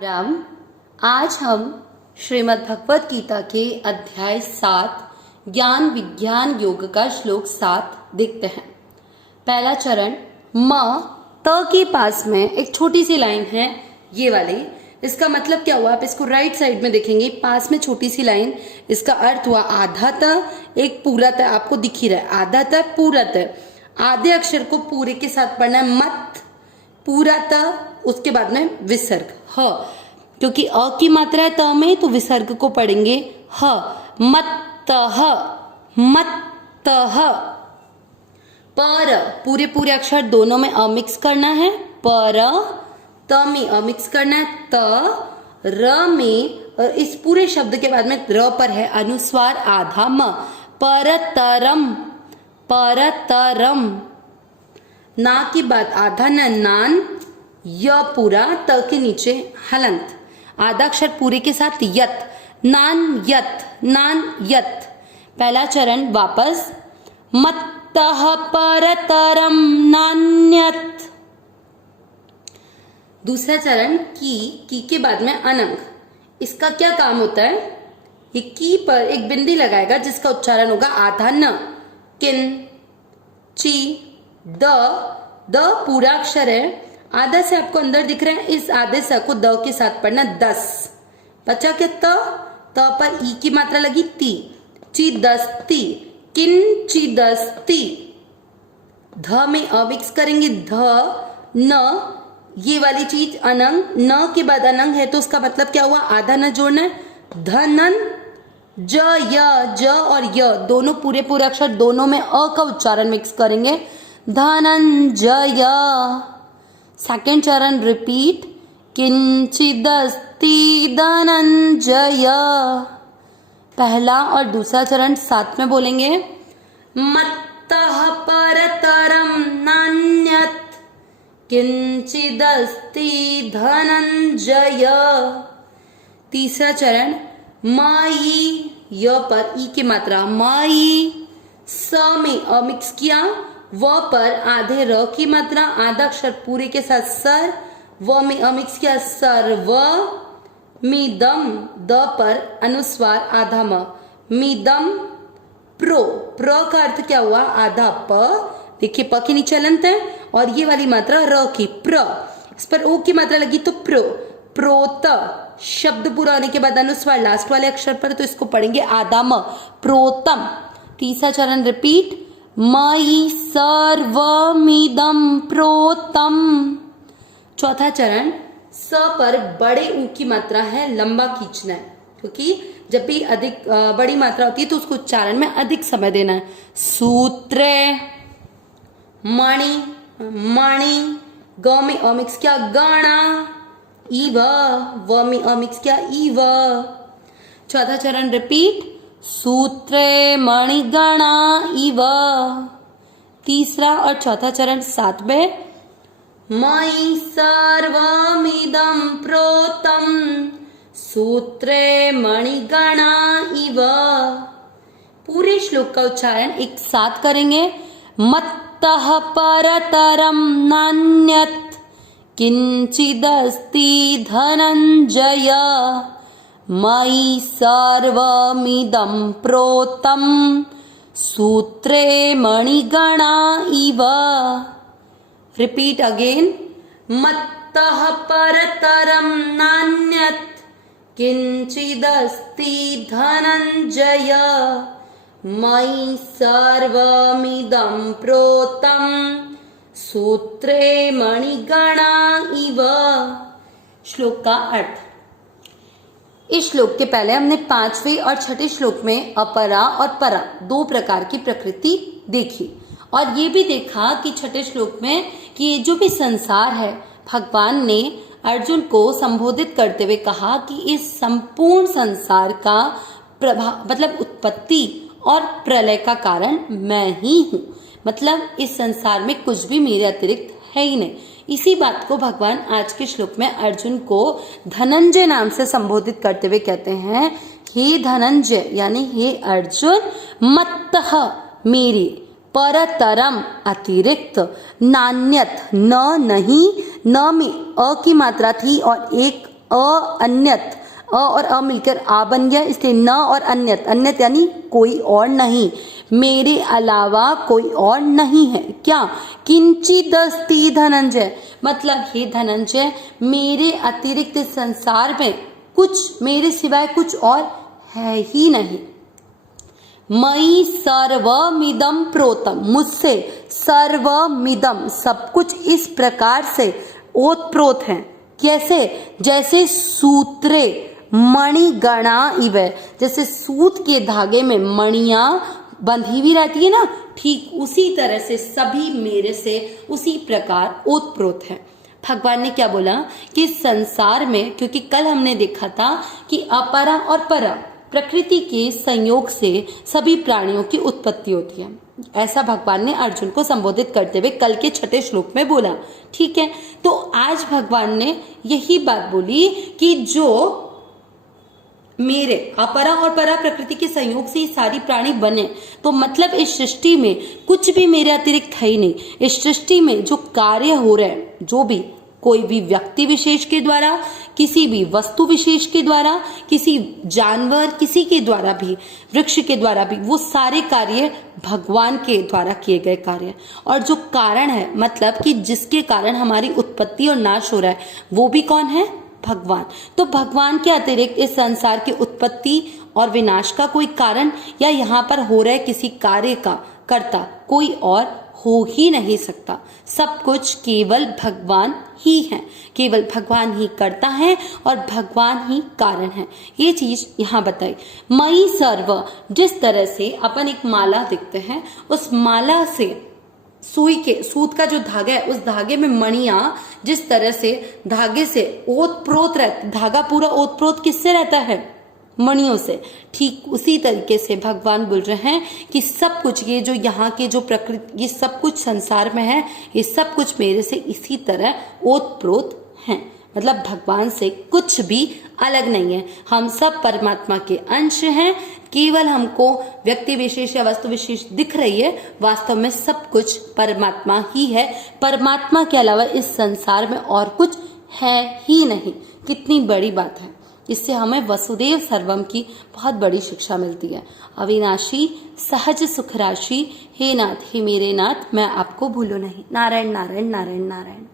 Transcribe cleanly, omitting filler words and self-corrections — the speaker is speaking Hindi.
राम। आज हम श्रीमद् भगवत गीता के अध्याय 7 ज्ञान विज्ञान योग का श्लोक 7 देखते हैं। पहला चरण म त के पास में एक छोटी सी लाइन है, ये वाली। इसका मतलब क्या हुआ, आप इसको राइट साइड में देखेंगे, पास में छोटी सी लाइन, इसका अर्थ हुआ आधा त एक पूरा त। आपको दिख ही रहा है आधा त पूरा त। आधे अक्षर को पूरे के साथ पढ़ना है, मत पूरा त, उसके बाद में विसर्ग ह, क्योंकि अ की मात्रा है त में, तो विसर्ग को पढ़ेंगे ह। मत्तः, मत्तः। पर पूरे पूरे अक्षर दोनों में अ मिक्स करना है, पर त में अ मिक्स करना है, त र में इस पूरे शब्द के बाद में र पर है अनुस्वार आधा म, परतरम, परतरम। ना की बात आधा न, नान, य पूरा, त के नीचे हलंत, आधा अक्षर पूरे के साथ यत, नान यत, नान यत। पहला चरण वापस, मत्तः परतरम नान्यत। दूसरा चरण की के बाद में अनंग। इसका क्या काम होता है, ये की पर एक बिंदी लगाएगा जिसका उच्चारण होगा आधा न, किन, ची, द पूरा अक्षर है, आधा से आपको अंदर दिख रहा है, इस आधे से को द के साथ पढ़ना 10। बचा क्या, त पर ई की मात्रा लगी ती, ची दस्ती, किन ची दस्ती। ध में अ मिक्स करेंगे, ध न, ये वाली चीज अनंग, न के बाद अनंग है तो उसका मतलब क्या हुआ, आधा न जोड़ना है, धनन, ज य, ज और य दोनों पूरे पूरे अक्षर दोनों में अ का उच्चारण मिक्स करेंगे, धनंजय। सेकेंड चरण रिपीट, किंचिदस्ति धनंजय। पहला और दूसरा चरण साथ में बोलेंगे, मत्तः परतरम नान्यत किंचिदस्ति धनंजय। तीसरा चरण माई, य पर ई की मात्रा माई, स में अ मिक्स किया, व पर आधे र की मात्रा, आधा अक्षर पूरे के साथ सर, व में अ मिक्स किया सर्व, मिदम, द पर अनुस्वार आधा म, मिदम प्रो, प्र का अर्थ क्या हुआ, आधा प, देखिए प की नीचे अलंत है और ये वाली मात्रा र की, प्र, इस पर ओ की मात्रा लगी तो प्रो, प्रोत। शब्द पूरा होने के बाद अनुस्वार लास्ट वाले अक्षर पर, तो इसको पढ़ेंगे आधा म, प्रोतम। तीसरा चरण रिपीट, मयि सर्वमिदं प्रोतम। चौथा चरण स पर बड़े ऊ की मात्रा है, लंबा खींचना है, क्योंकि जब भी अधिक बड़ी मात्रा होती है तो उसको उच्चारण में अधिक समय देना है। सूत्रे, मणि, मणि, ग में अ मिक्स किया गणा, इव, व में अ मिक्स किया इव। चौथा चरण रिपीट, सूत्रे मणिगणा इव। तीसरा और चौथा चरण साथ में, मयि सर्वमिदं प्रोतम सूत्रे मणिगणा इव। पूरे श्लोक का उच्चारण एक साथ करेंगे, मत्तः परतरम नान्यत किंचिदस्ति धनंजय मयि सर्वमिदं प्रोतम सूत्रे मणिगणा इव। रिपीट अगेन, मत्तः परतरम नान्यत किंचिदस्ति धनंजय मयि सर्वमिदं प्रोतम सूत्रे मणिगणा इव। श्लोक का अर्थ। इस श्लोक के पहले हमने पांचवें और छठे श्लोक में अपरा और परा दो प्रकार की प्रकृति देखी, और ये भी देखा कि छठे श्लोक में कि ये जो भी संसार है, भगवान ने अर्जुन को संबोधित करते हुए कहा कि इस संपूर्ण संसार का प्रभाव मतलब उत्पत्ति और प्रलय का कारण मैं ही हूँ। मतलब इस संसार में कुछ भी मेरे अतिरिक्त है ही नहीं। इसी बात को भगवान आज के श्लोक में अर्जुन को धनंजय नाम से संबोधित करते हुए कहते हैं, हे धनंजय यानी हे अर्जुन, मत्तः मेरे, परतरम अतिरिक्त, नान्यत न नहीं, न में अ की मात्रा थी और एक अन्यत, अ और अ मिलकर आ बन गया, इसलिए न और अन्यत, अन्यत यानी कोई और नहीं, मेरे अलावा कोई और नहीं है। क्या? किंचिदस्ति धनंजय, मतलब हे धनंजय मेरे अतिरिक्त इस संसार में कुछ, मेरे सिवाय कुछ और है ही नहीं। मयि सर्वमिदं प्रोतम, मुझसे सर्वमिदं, सब कुछ इस प्रकार से ओतप्रोत है। कैसे? जैसे सूत्रे मणिगणा इव, जैसे सूत के धागे में मणियां बंधी हुई रहती है ना, ठीक उसी तरह से सभी मेरे से उसी प्रकार ओतप्रोत है। भगवान ने क्या बोला कि संसार में, क्योंकि कल हमने देखा था कि अपरा और परा प्रकृति के संयोग से सभी प्राणियों की उत्पत्ति होती है, ऐसा भगवान ने अर्जुन को संबोधित करते हुए कल के 6 श्लोक में बोला। ठीक है, तो आज भगवान ने यही बात बोली कि जो मेरे अपरा और परा प्रकृति के संयोग से सारी प्राणी बने, तो मतलब इस सृष्टि में कुछ भी मेरे अतिरिक्त है ही नहीं। इस सृष्टि में जो कार्य हो रहे हैं, जो भी कोई भी व्यक्ति विशेष के द्वारा, किसी भी वस्तु विशेष के द्वारा, किसी जानवर, किसी के द्वारा भी, वृक्ष के द्वारा भी, वो सारे कार्य भगवान के द्वारा किए गए कार्य। और जो कारण है, मतलब कि जिसके कारण हमारी उत्पत्ति और नाश हो रहा है, वो भी कौन है? भगवान। तो भगवान के अतिरिक्त इस संसार की उत्पत्ति और विनाश का कोई कारण या यहाँ पर हो रहे किसी कार्य का कर्ता कोई और हो ही नहीं सकता। सब कुछ केवल भगवान ही है, केवल भगवान ही करता है और भगवान ही कारण है। ये चीज यहाँ बताई। मई सर्व, जिस तरह से अपन एक माला देखते हैं, उस माला से सुई के, सूत का जो धागा है, उस धागे में मणियां जिस तरह से धागे से ओतप्रोत रहती, धागा पूरा ओतप्रोत किससे रहता है? मणियों से। ठीक उसी तरीके से भगवान बोल रहे हैं कि सब कुछ ये जो यहाँ के जो प्रकृति, ये सब कुछ संसार में है, ये सब कुछ मेरे से इसी तरह ओतप्रोत हैं। मतलब भगवान से कुछ भी अलग नहीं है, हम सब परमात्मा के अंश हैं। केवल हमको व्यक्ति विशेष या वस्तु विशेष दिख रही है, वास्तव में सब कुछ परमात्मा ही है। परमात्मा के अलावा इस संसार में और कुछ है ही नहीं। कितनी बड़ी बात है। इससे हमें वसुदेव सर्वम की बहुत बड़ी शिक्षा मिलती है। अविनाशी सहज सुख राशि, हे नाथ, हे मेरे नाथ, मैं आपको भूलूं नहीं। नारायण नारायण नारायण नारायण।